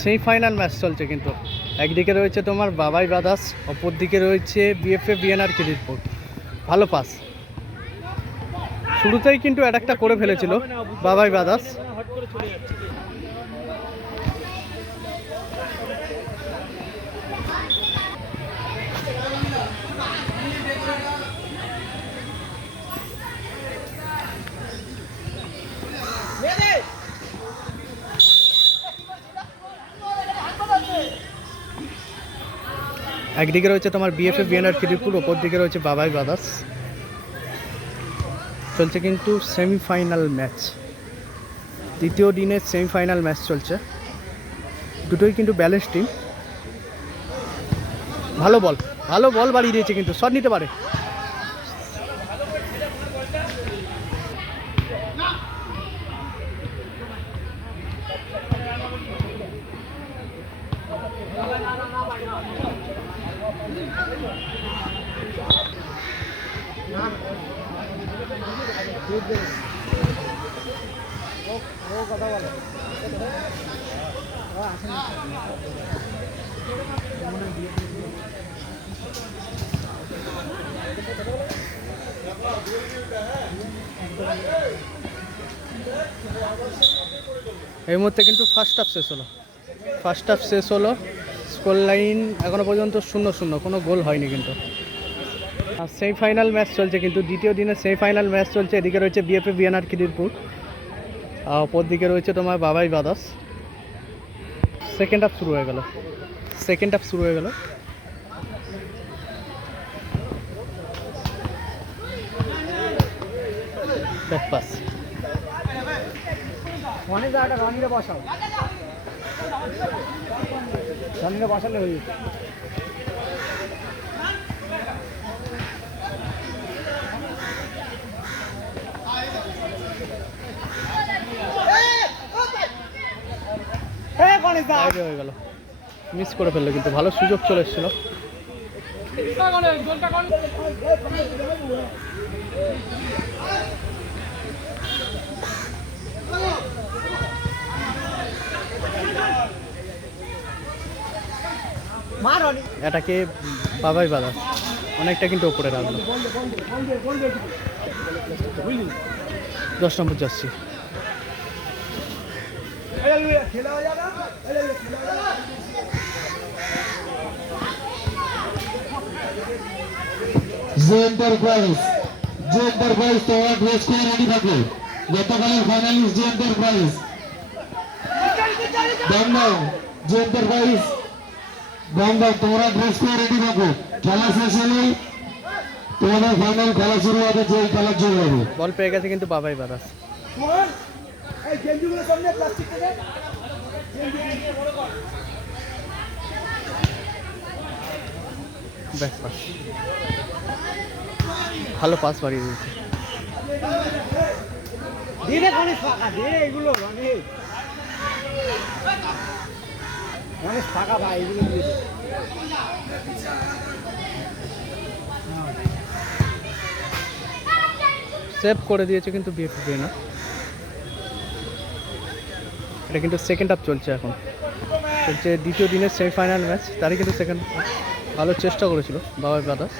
Semifinal match চলছে কিন্তু একদিকে রয়েছে তোমার বাবাই ব্রাদার্স, অপর দিকে রয়েছে বিএফএ বিএনআর খিদিরপুর। ভালো পাস, শুরুতেই কিন্তু অ্যাটাকটা করে ফেলেছিল বাবাই ব্রাদার্স। একদিকে রয়েছে তোমার বিএফএ বিএনআর খিদিরপুর, অপর দিকে রয়েছে বাবাই ব্রাদার্স। চলছে কিন্তু সেমিফাইনাল ম্যাচ, দ্বিতীয় দিনের সেমিফাইনাল ম্যাচ চলছে। দুটোই কিন্তু ব্যালেন্স টিম। ভালো বল, ভালো বল বাড়িয়ে দিয়েছে, কিন্তু শট নিতে পারে। এই মুহূর্তে কিন্তু ফার্স্ট হাফ শেষ হলো। স্কোর লাইন এখনো পর্যন্ত 0-0, কোনো গোল হয়নি কিন্তু। আর সেমিফাইনাল ম্যাচ চলছে কিন্তু, দ্বিতীয় দিনের সেমিফাইনাল ম্যাচ চলছে। এদিকে রয়েছে বিএফএ বিএনআর খিদিরপুর, আর অপর দিকে রয়েছে তোমার বাবাই ব্রাদার্স। সেকেন্ড হাফ শুরু হয়ে গেল। ব্যাক পাস, রানিরে বসালে হয়ে যেত। হয়ে গেল, মিস করে ফেললো, কিন্তু ভালো সুযোগ চলে এসেছিল। এটাকে বাবাই ব্রাদার্স অনেকটা কিন্তু ওপরে রাখলো। 10 নম্বর জার্সি। যে এন্টারপ্রাইজ তোমরা ড্রেস করে রেডি থাকো। গতকালের ফাইনালিস্ট যে এন্টারপ্রাইজ, দমদম যে এন্টারপ্রাইজ দমদম, তোমরা ড্রেস করে রেডি থাকো। খেলা শেষ হলে তোমাদের ফাইনাল খেলা শুরু হবে, যে খেলার জন্য হবে। বল পেয়ে গেছে কিন্তু বাবাই ব্রাদার্স। ব্যাক পাস, ভালো পাস বাড়িয়ে দিয়েছে। সেভ করে দিয়েছে কিন্তু বিএফএ না। এটা কিন্তু সেকেন্ড হাফ চলছে, এখন চলছে দ্বিতীয় দিনের সেমিফাইনাল ম্যাচ। তারই কিন্তু সেকেন্ড ভালো চেষ্টা করেছিল বাবাই ব্রাদার্স।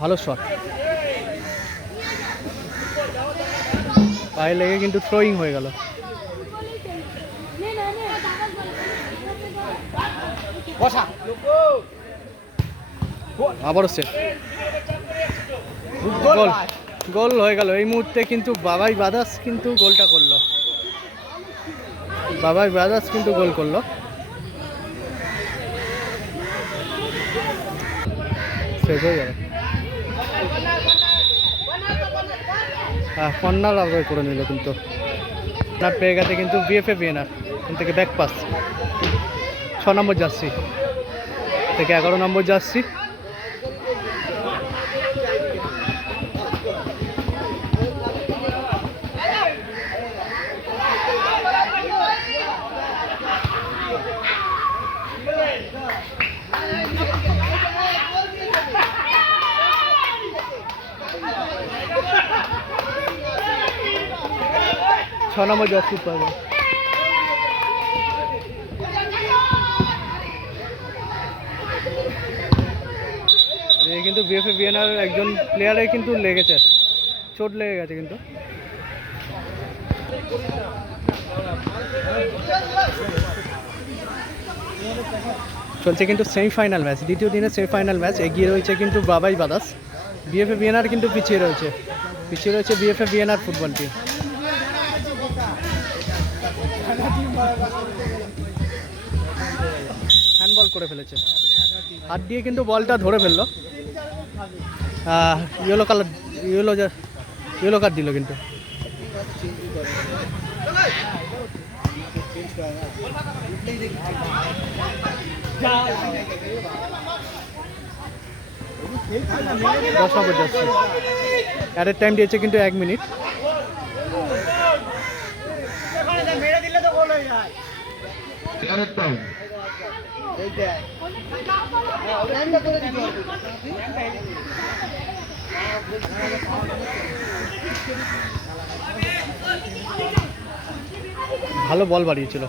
ভালো শট, পায়ে লেগে কিন্তু থ্রোয়িং হয়ে গেল। আবারও সেভ, গোল হয়ে গেল এই মুহূর্তে। কিন্তু বাবাই ব্রাদার্স কিন্তু গোলটা করলো, গোল করলো। শেষ হয়ে যাবে। হ্যাঁ, কর্নার আবার করে নিল, কিন্তু কর্নার পেয়ে গেছে কিন্তু বিএফএ বিএনআর। এখান থেকে ব্যাক পাস, 6 নম্বর জার্সি থেকে 11 নম্বর জার্সি। নম্বর জার্সি পাবে। এদিকে কিন্তু বিএফএ ভিএনআর একজন প্লেয়ারের কিন্তু লেগেছে, চোট লেগে গেছে কিন্তু। চলছে কিন্তু সেমিফাইনাল ম্যাচ, দ্বিতীয় দিনের সেমিফাইনাল ম্যাচ। এগিয়ে রয়েছে কিন্তু বাবাই বাদাস, বিএফএ ভিএনআর কিন্তু পিছিয়ে রয়েছে BFA VNR football team. Handball করে ফেলেছে, হাত দিয়ে কিন্তু বলটা ধরে ফেললো। ইয়েলো কার্ড দিল কিন্তু। দশ নম্বর যাচ্ছে, অ্যাডের টাইম দিয়েছে কিন্তু 1 মিনিট। ভালো বল বাড়িয়েছিল।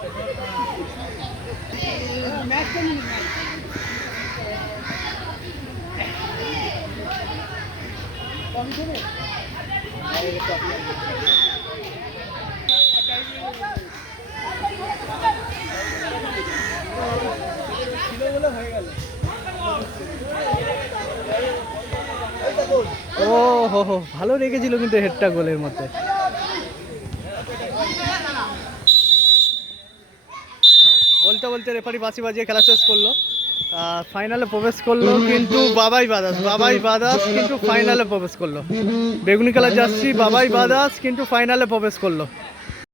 ও হো হো, ভালো রেখেছিল কিন্তু হেডটা গোলের মধ্যে। বলতে বলতে রেফারি বাঁশি বাজিয়ে খেলা শেষ করলো। ফাইনালে প্রবেশ করলো কিন্তু বাবাই বাদাস কিন্তু ফাইনালে প্রবেশ করলো। বেগুনি কালার জার্সি বাবাই বাদাস কিন্তু ফাইনালে প্রবেশ করলো।